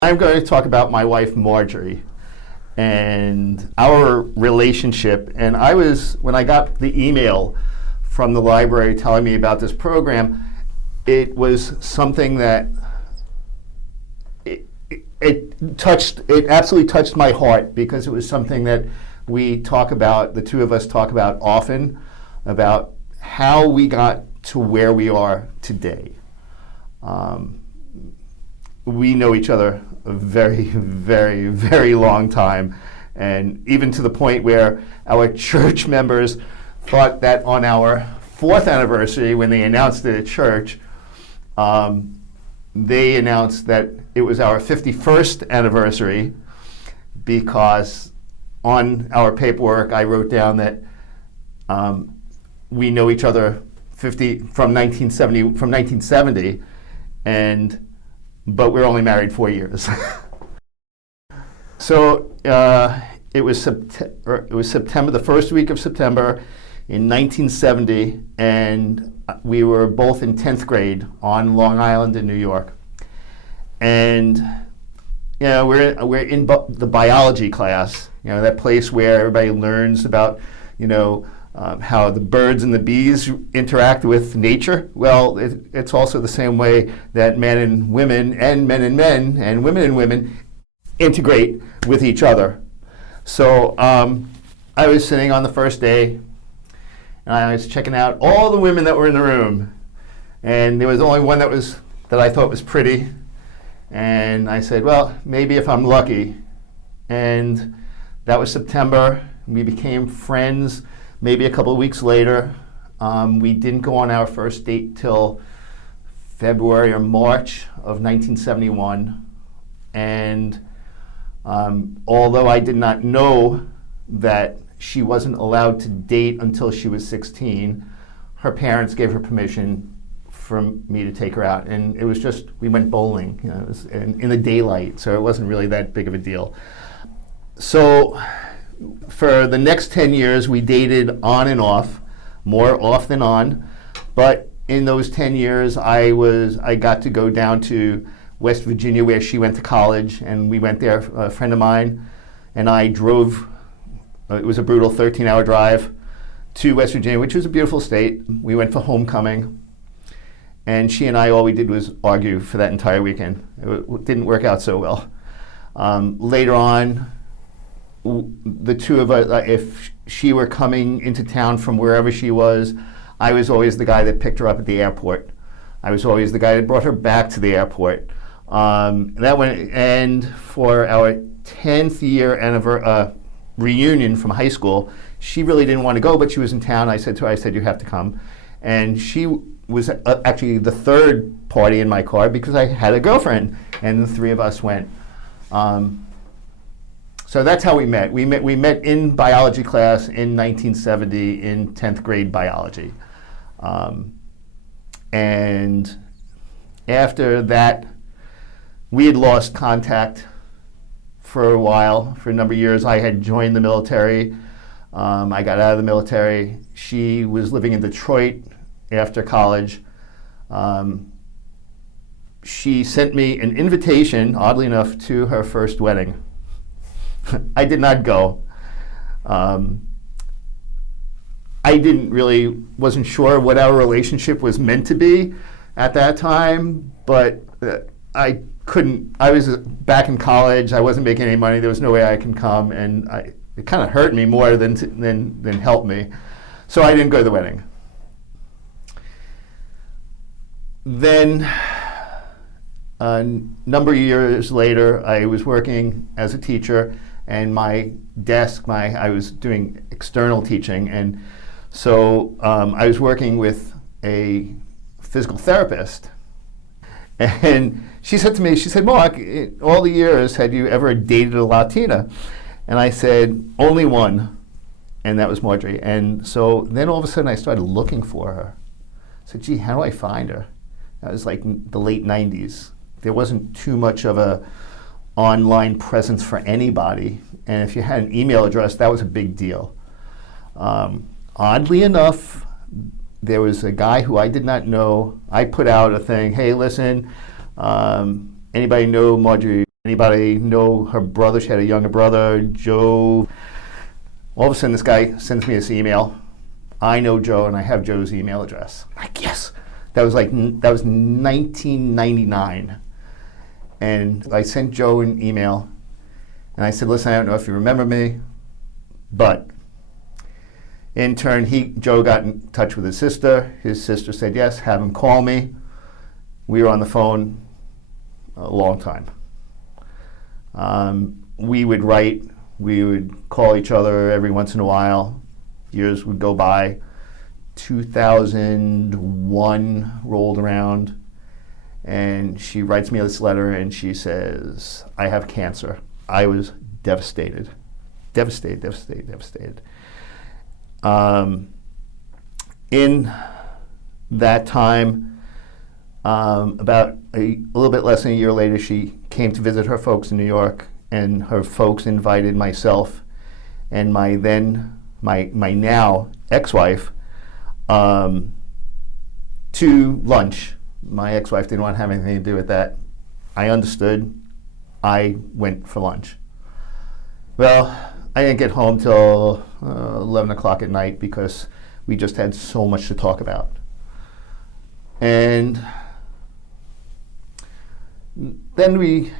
I'm going to talk about my wife, Marjorie, and our relationship. And when I got the email from the library telling me about this program, it was something that it absolutely touched my heart, because it was something that the two of us talk about often, about how we got to where we are today. We know each other a very, very, very long time, and even to the point where our church members thought that on our 4th anniversary, when they announced it at church, they announced that it was our 51st anniversary, because on our paperwork I wrote down that we know each other from 1970, but we're only married 4 years. So it was September, the first week of September in 1970, and we were both in 10th grade on Long Island in New York. And we're in the biology class, that place where everybody learns about how the birds and the bees interact with nature. Well, it's also the same way that men and women, and men and men, and women integrate with each other. So I was sitting on the first day, and I was checking out all the women that were in the room, and there was only one that I thought was pretty, and I said, well, maybe if I'm lucky. And that was September. We became friends maybe a couple of weeks later. We didn't go on our first date till February or March of 1971. And although I did not know that she wasn't allowed to date until she was 16, her parents gave her permission for me to take her out. And it was just, we went bowling, it was in the daylight, so it wasn't really that big of a deal. So for the next 10 years, we dated on and off, more off than on. But in those 10 years, I got to go down to West Virginia, where she went to college, and we went there. A friend of mine and I drove, it was a brutal 13-hour drive to West Virginia, which was a beautiful state. We went for homecoming, and she and I, all we did was argue for that entire weekend. It didn't work out so well. Later on, the two of us, if she were coming into town from wherever she was, I was always the guy that picked her up at the airport. I was always the guy that brought her back to the airport. And for our 10th year reunion from high school, she really didn't want to go, but she was in town. I said to her, you have to come. And she was actually the third party in my car, because I had a girlfriend, and the three of us went. So that's how we met. We met in biology class in 1970 in 10th grade biology. And after that, we had lost contact for a while, for a number of years. I had joined the military. I got out of the military. She was living in Detroit after college. She sent me an invitation, oddly enough, to her first wedding. I did not go. I wasn't sure what our relationship was meant to be at that time, but I was back in college. I wasn't making any money. There was no way I can come, and it kind of hurt me more than helped me. So I didn't go to the wedding. Then a number of years later, I was working as a teacher, and my desk, I was doing external teaching, and so I was working with a physical therapist. And she said to me, Mark, all the years, had you ever dated a Latina? And I said, only one, and that was Marjorie. And so then all of a sudden I started looking for her. I said, gee, how do I find her? That was like the late 90s. There wasn't too much of a online presence for anybody. And if you had an email address, that was a big deal. Oddly enough, there was a guy who I did not know. I put out a thing, hey, listen, anybody know Marjorie? Anybody know her brother? She had a younger brother, Joe. All of a sudden, this guy sends me this email. I know Joe, and I have Joe's email address. I'm like, yes. That was 1999. And I sent Joe an email, and I said, listen, I don't know if you remember me, but in turn, Joe got in touch with his sister. His sister said, yes, have him call me. We were on the phone a long time. We would write, we would call each other every once in a while. Years would go by. 2001 rolled around, and she writes me this letter, and she says, I have cancer. I was devastated. Devastated. In that time, about a little bit less than a year later, she came to visit her folks in New York, and her folks invited myself and my now ex-wife to lunch. My ex-wife didn't want to have anything to do with that. I understood. I went for lunch. Well, I didn't get home till 11 o'clock at night because we just had so much to talk about. And then we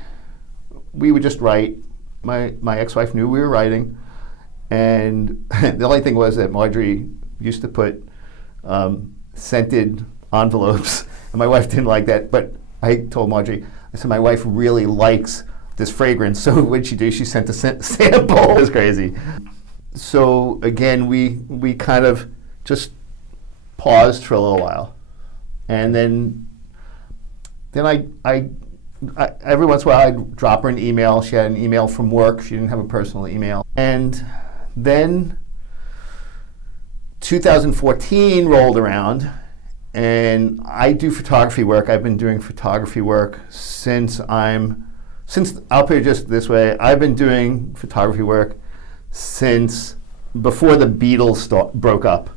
would just write. My ex-wife knew we were writing, and the only thing was that Marjorie used to put scented envelopes, and my wife didn't like that, but I told Marjorie, I said, my wife really likes this fragrance, so what'd she do? She sent a sample. It was crazy. So again, we kind of just paused for a little while, and then I every once in a while I'd drop her an email. She had an email from work. She didn't have a personal email. And then 2014 rolled around, and I do photography work. I've been doing photography work since I'll put it just this way, I've been doing photography work since before the Beatles broke up.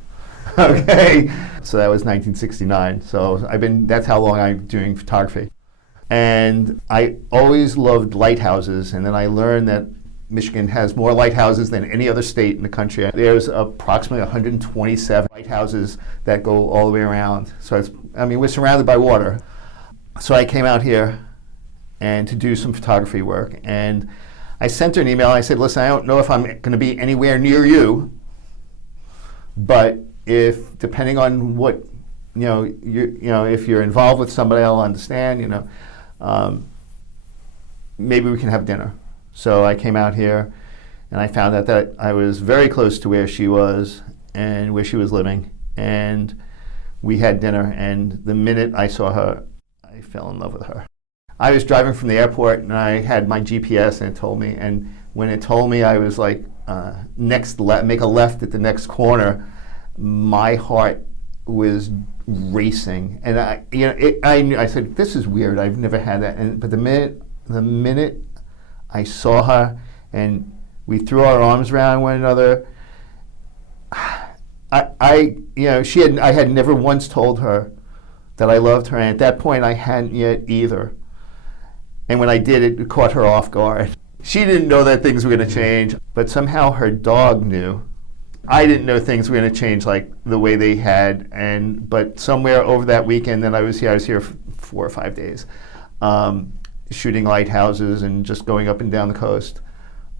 Okay? So that was 1969. So that's how long I'm doing photography. And I always loved lighthouses, and then I learned that Michigan has more lighthouses than any other state in the country. There's approximately 127 lighthouses that go all the way around. So we're surrounded by water. So I came out here and to do some photography work, and I sent her an email. I said, listen, I don't know if I'm going to be anywhere near you, but depending on what, if you're involved with somebody, I'll understand, maybe we can have dinner. So I came out here, and I found out that I was very close to where she was and where she was living, and we had dinner, and the minute I saw her, I fell in love with her. I was driving from the airport, and I had my GPS, and it told me, and when it told me I was like, make a left at the next corner, my heart was racing, and I said, this is weird. I've never had that. But the minute I saw her, and we threw our arms around one another, I had never once told her that I loved her, and at that point I hadn't yet either. And when I did, it caught her off guard. She didn't know that things were going to change, but somehow her dog knew. I didn't know things were going to change like the way they had, but somewhere over that weekend that I was here for 4 or 5 days, shooting lighthouses and just going up and down the coast.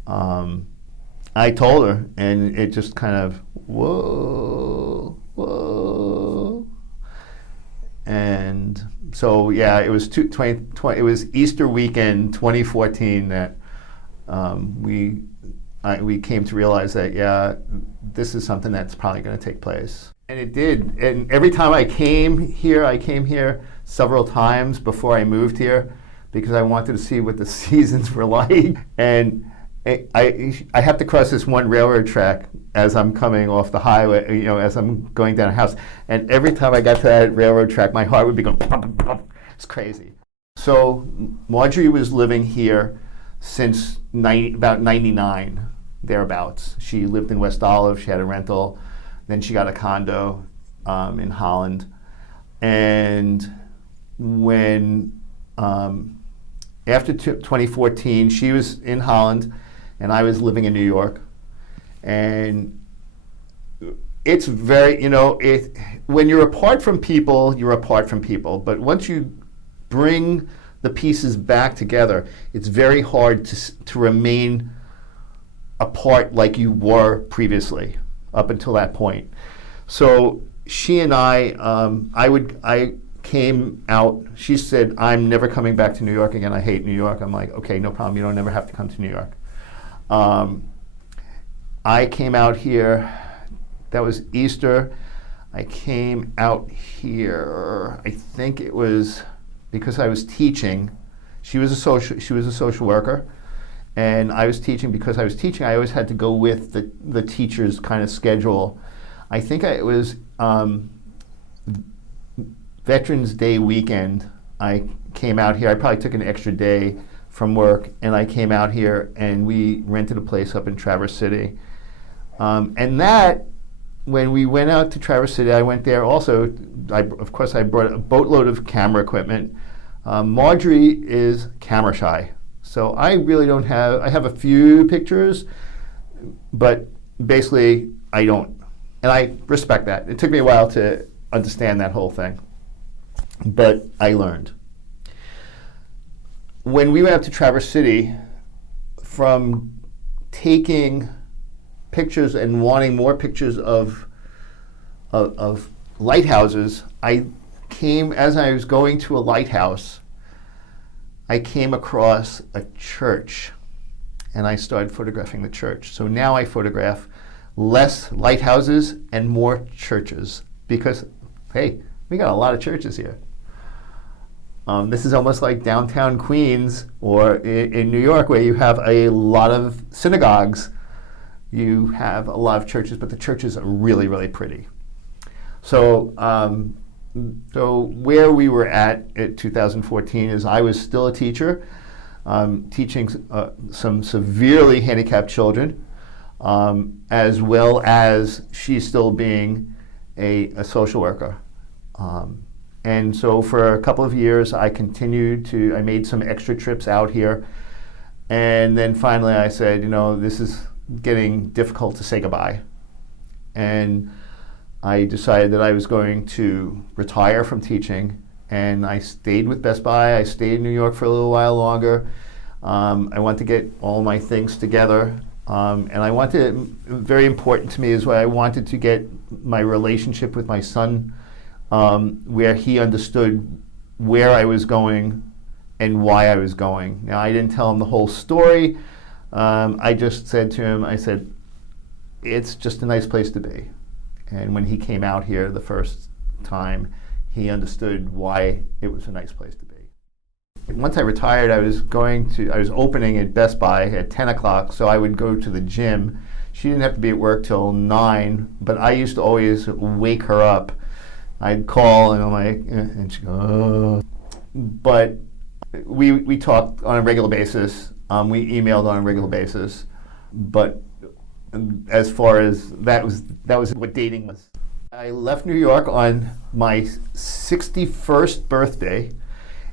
I told her, and it just kind of, whoa. And so, yeah, it was it was Easter weekend 2014 that we came to realize that, yeah, this is something that's probably going to take place. And it did. And every time I came here several times before I moved here because I wanted to see what the seasons were like. And I have to cross this one railroad track as I'm coming off the highway, as I'm going down a house. And every time I got to that railroad track, my heart would be going, it's crazy. So Marjorie was living here since about 99, thereabouts. She lived in West Olive. She had a rental. Then she got a condo in Holland. And when after 2014, she was in Holland, and I was living in New York. And it's very, when you're apart from people, you're apart from people. But once you bring the pieces back together, it's very hard to remain apart like you were previously up until that point. So she and I came out. She said, "I'm never coming back to New York again. I hate New York." I'm like, "Okay, no problem. You don't ever have to come to New York." I came out here. That was Easter. I came out here. I think it was because I was teaching. She was a social worker, and I was teaching. Because I was teaching, I always had to go with the teacher's kind of schedule. I think it was Veterans Day weekend. I came out here. I probably took an extra day from work, and I came out here, and we rented a place up in Traverse City. And that, when we went out to Traverse City, I went there also. Of course, I brought a boatload of camera equipment. Marjorie is camera shy, so I really don't have. I have a few pictures, but basically I don't, and I respect that. It took me a while to understand that whole thing, but I learned. When we went out to Traverse City, from taking pictures and wanting more pictures of lighthouses, as I was going to a lighthouse, I came across a church, and I started photographing the church. So now I photograph less lighthouses and more churches, because, hey, we got a lot of churches here. This is almost like downtown Queens or in New York, where you have a lot of synagogues. You have a lot of churches, but the churches are really, really pretty. So, where we were at 2014 is I was still a teacher, teaching some severely handicapped children, as well as she still being a social worker. And so for a couple of years, I made some extra trips out here. And then finally I said, this is getting difficult to say goodbye. And I decided that I was going to retire from teaching, and I stayed with Best Buy. I stayed in New York for a little while longer. I wanted to get all my things together. And very important to me is I wanted to get my relationship with my son, where he understood where I was going and why I was going. Now, I didn't tell him the whole story. I just said to him, it's just a nice place to be. And when he came out here the first time, he understood why it was a nice place to be. Once I retired, I was opening at Best Buy at 10 o'clock, so I would go to the gym. She didn't have to be at work till 9, but I used to always wake her up. I'd call, and I'm like, and she'd go, oh. But we talked on a regular basis. We emailed on a regular basis. But as far as that was what dating was. I left New York on my 61st birthday,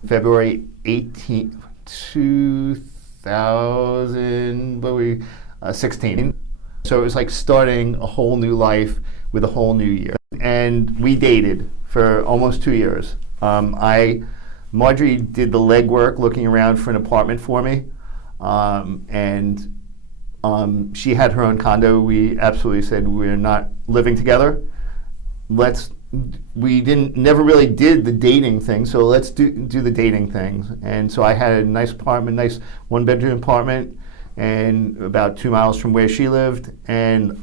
February 18th, 2016. So it was like starting a whole new life with a whole new year. And we dated for almost 2 years. Marjorie did the legwork looking around for an apartment for me. She had her own condo. We absolutely said we're not living together. We never really did the dating thing, so let's do the dating things. And so I had a nice apartment, nice one-bedroom apartment, and about 2 miles from where she lived. And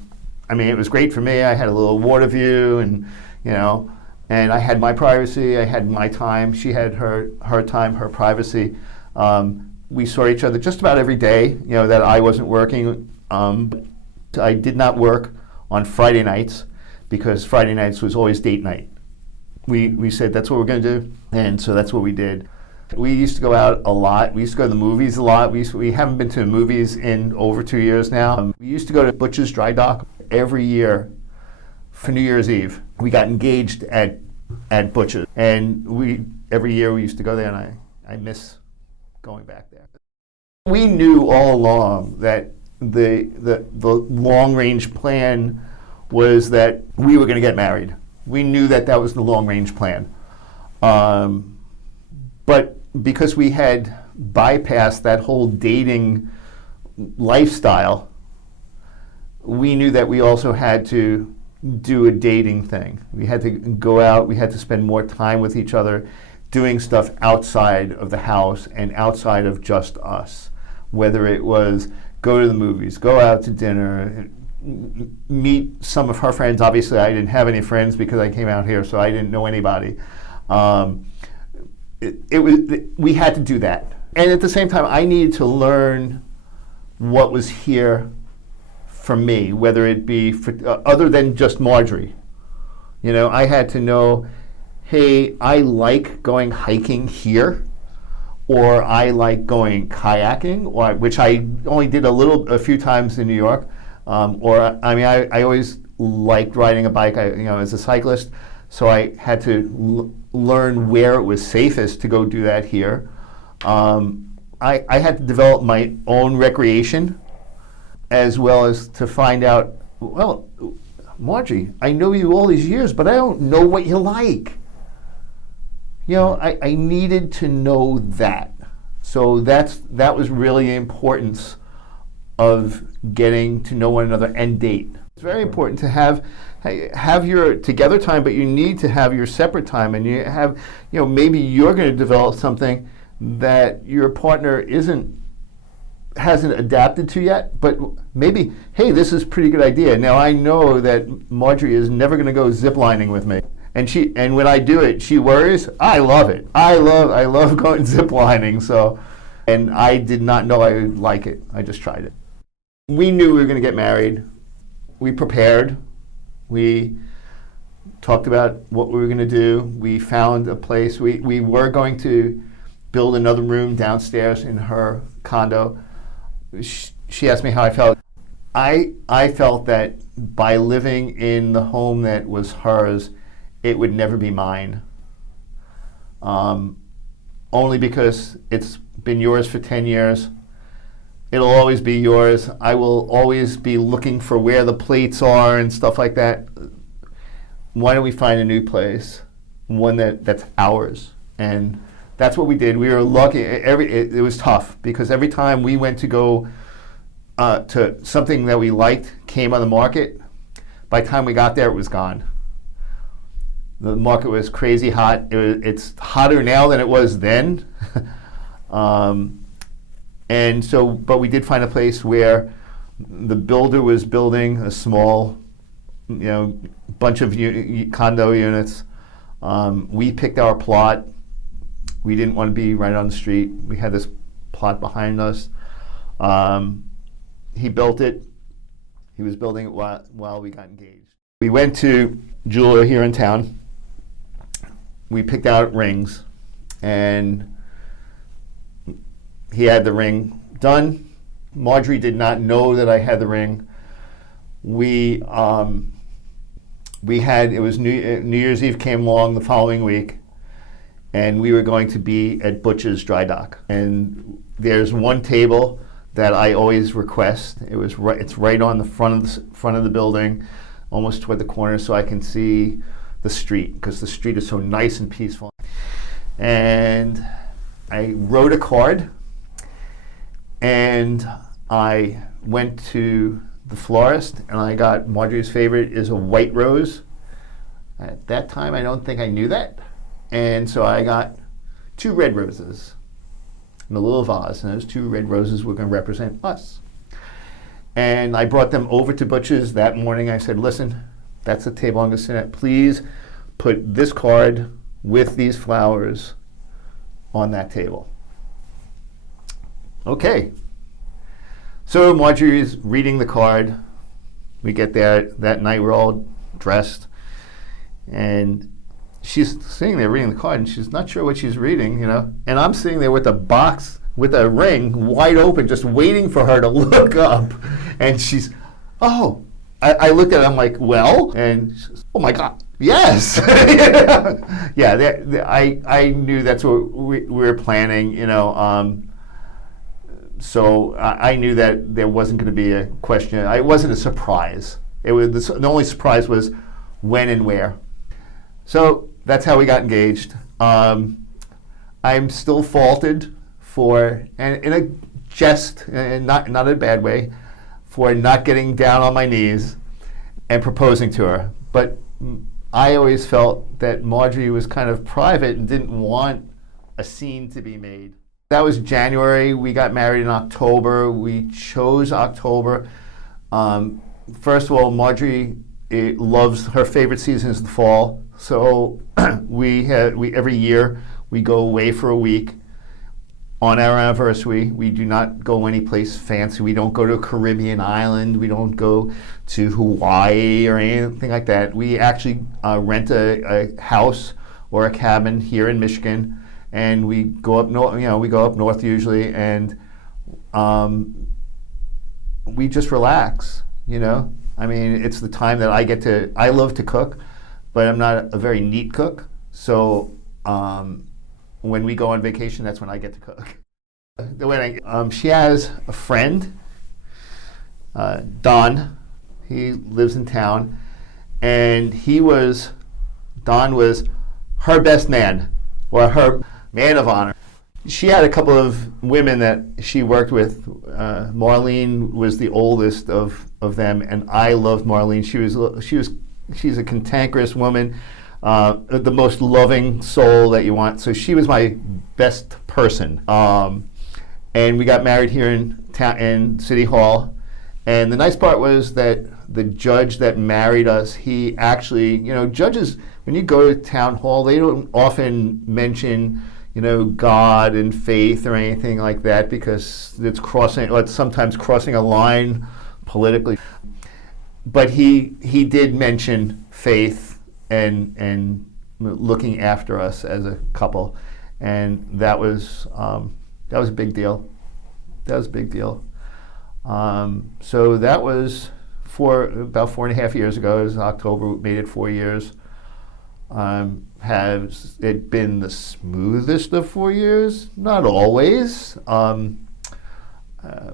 it was great for me. I had a little water view, and and I had my privacy. I had my time. She had her time, her privacy. We saw each other just about every day, that I wasn't working. I did not work on Friday nights, because Friday nights was always date night. We said that's what we're going to do, and so that's what we did. We used to go out a lot. We used to go to the movies a lot. We haven't been to the movies in over 2 years now. We used to go to Butcher's Dry Dock every year for New Year's Eve. We got engaged at Butcher's, and every year we used to go there, and I miss going back there. We knew all along that the long-range plan was that we were going to get married. We knew that that was the long-range plan. But because we had bypassed that whole dating lifestyle, we knew that we also had to do a dating thing. We had to go out, we had to spend more time with each other, doing stuff outside of the house and outside of just us. Whether it was go to the movies, go out to dinner, meet some of her friends. Obviously, I didn't have any friends because I came out here, so I didn't know anybody. We had to do that. And at the same time, I needed to learn what was here for me, whether it be for, other than just Marjorie. You know, I had to know, hey, I like going hiking here, or I like going kayaking, which I only did a few times in New York. I always liked riding a bike, as a cyclist. So I had to learn where it was safest to go do that here. I had to develop my own recreation, as well as to find out, well, Marjorie, I know you all these years, but I don't know what you like. I needed to know that. So that was really the importance of getting to know one another and date. It's very important to have your together time, but you need to have your separate time, and you have, maybe you're going to develop something that your partner hasn't adapted to yet, but maybe, hey, this is a pretty good idea. Now I know that Marjorie is never going to go ziplining with me. And when I do it, she worries. I love it. I love going ziplining. So, and I did not know I would like it. I just tried it. We knew we were going to get married. We prepared. We talked about what we were going to do. We found a place. We were going to build another room downstairs in her condo. She asked me how I felt. I felt that by living in the home that was hers, it would never be mine. Only because it's been yours for 10 years. It'll always be yours. I will always be looking for where the plates are and stuff like that. Why don't we find a new place, one that's ours? And that's what we did. We were lucky. It was tough because every time we went to go to something that we liked came on the market, by the time we got there, it was gone. The market was crazy hot. It's hotter now than it was then. And so, but we did find a place where the builder was building a small, bunch of condo units. We picked our plot. We didn't want to be right on the street. We had this plot behind us. He built it. He was building it while we got engaged. We went to jeweler here in town. We picked out rings, and he had the ring done. Marjorie did not know that I had the ring. It was New Year's Eve came along the following week, and we were going to be at Butch's Dry Dock. And there's one table that I always request. It's right on the front of the building, almost toward the corner, so I can see the street, because the street is so nice and peaceful. And I wrote a card, and I went to the florist, and I got Marjorie's favorite is a white rose. At that time, I don't think I knew that. And so I got 2 red roses in a little vase, and those 2 red roses were going to represent us. And I brought them over to Butch's that morning. I said, listen, that's the table I'm going to sit at. Please put this card with these flowers on that table. Okay. So Marjorie's reading the card. We get there that night, we're all dressed, and she's sitting there reading the card, and she's not sure what she's reading, and I'm sitting there with a box with a ring wide open, just waiting for her to look up. And she's, oh, I looked at it, I'm like, well, and she says, oh my God, yes. Yeah, I knew that's what we were planning, So I knew that there wasn't going to be a question. It wasn't a surprise. It was the only surprise was when and where. So that's how we got engaged. I'm still faulted for, and in a jest, and not in a bad way, for not getting down on my knees and proposing to her. But I always felt that Marjorie was kind of private and didn't want a scene to be made. That was January. We got married in October. We chose October. First of all, Marjorie loves, her favorite season is the fall. So we every year we go away for a week. On our anniversary, we do not go anyplace fancy. We don't go to a Caribbean island. We don't go to Hawaii or anything like that. We actually rent a house or a cabin here in Michigan, and we go up north. We go up north usually, and we just relax. I mean, it's the time that I love to cook, but I'm not a very neat cook. So when we go on vacation, that's when I get to cook. She has a friend, Don. He lives in town, and Don was her best man, or her man of honor. She had a couple of women that she worked with. Marlene was the oldest of them, and I loved Marlene. She's a cantankerous woman. The most loving soul that you want. So she was my best person. And we got married here in City Hall. And the nice part was that the judge that married us, he actually, judges, when you go to town hall, they don't often mention, God and faith or anything like that, because it's sometimes crossing a line politically. But he did mention faith and looking after us as a couple, and that was a big deal. That was a big deal. So that was about 4.5 years ago. It was October. We made it 4 years. Has it been the smoothest of 4 years? Not always.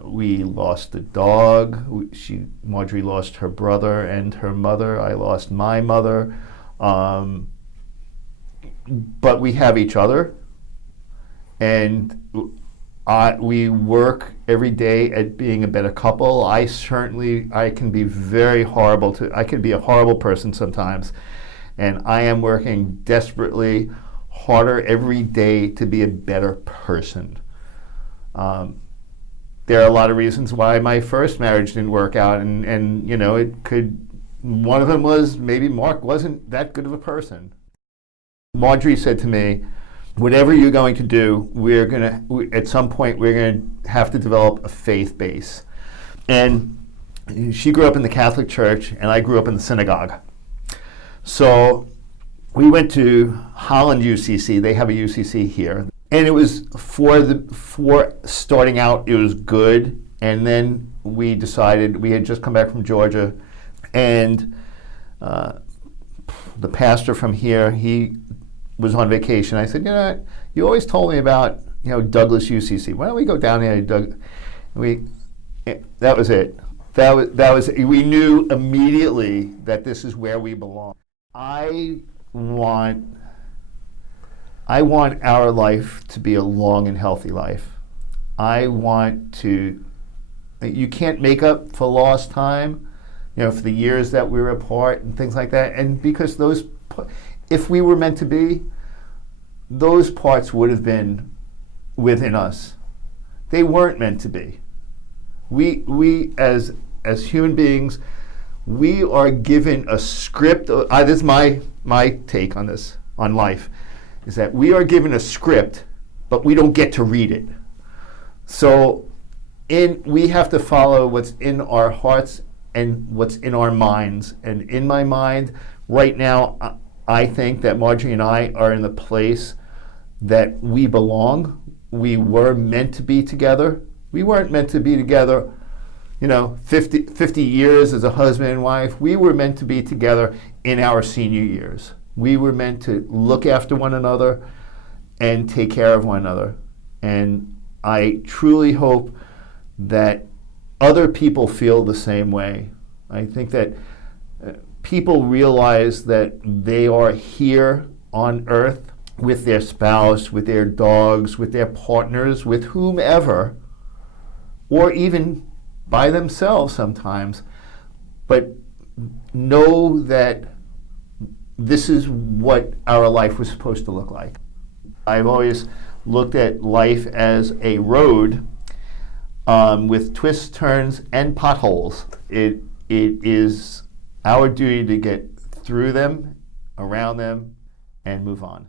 We lost a dog. Marjorie lost her brother and her mother. I lost my mother. But we have each other, and we work every day at being a better couple. I can be I can be a horrible person sometimes, and I am working desperately harder every day to be a better person. There are a lot of reasons why my first marriage didn't work out, and one of them was maybe Mark wasn't that good of a person. Marjorie said to me, whatever you're going to do, at some point we're going to have to develop a faith base. And she grew up in the Catholic Church, and I grew up in the synagogue. So we went to Holland UCC. They have a UCC here. And it was for starting out, it was good. And then we decided, we had just come back from Georgia, and the pastor from here, he was on vacation. I said, you always told me about, Douglas UCC. Why don't we go down there to Doug? That was it. That was. We knew immediately that this is where we belong. I want our life to be a long and healthy life. You can't make up for lost time, for the years that we were apart and things like that. And because if we were meant to be, those parts would have been within us. They weren't meant to be. We as human beings, we are given a script. This is my take on this, on life, is that we are given a script, but we don't get to read it. So we have to follow what's in our hearts and what's in our minds. And in my mind, right now, I think that Marjorie and I are in the place that we belong. We were meant to be together. We weren't meant to be together, 50 years as a husband and wife. We were meant to be together in our senior years. We were meant to look after one another and take care of one another. And I truly hope that other people feel the same way. I think that people realize that they are here on earth with their spouse, with their dogs, with their partners, with whomever, or even by themselves sometimes, but know that this is what our life was supposed to look like. I've always looked at life as a road with twists, turns, and potholes. It is our duty to get through them, around them, and move on.